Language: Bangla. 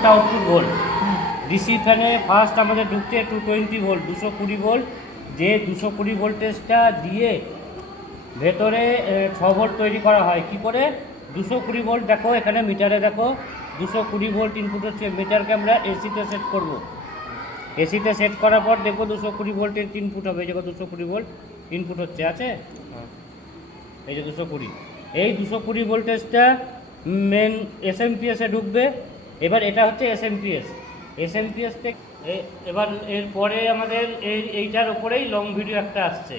একটা আউটপুট ভোল্ট। ডিসি ফ্যানে ফার্স্ট আমাদের ঢুকছে 220 ভোল্ট, 220 ভোল্ট, যে 220 ভোল্টেজটা দিয়ে ভেতরে 6 ভোল্ট তৈরি করা হয়। কি করে? 220 ভোল্ট, দেখো এখানে মিটারে দেখো 220 ভোল্ট ইনপুট হচ্ছে। মিটারকে আমরা এসিতে সেট করব। এসিতে সেট করার পর দেখো 220 ভোল্টের ইনপুট হবে। এই দেখো 220 ভোল্ট ইনপুট হচ্ছে, আছে এই যে 220। এই 220 ভোল্টেজটা মেন এসএমপিএসে ঢুকবে। এবার এটা হচ্ছে এসএমপিএস। এসএমপিএস থেকে এবার এরপরে আমাদের এইটার ওপরেই লং ভিডিও একটা আসছে।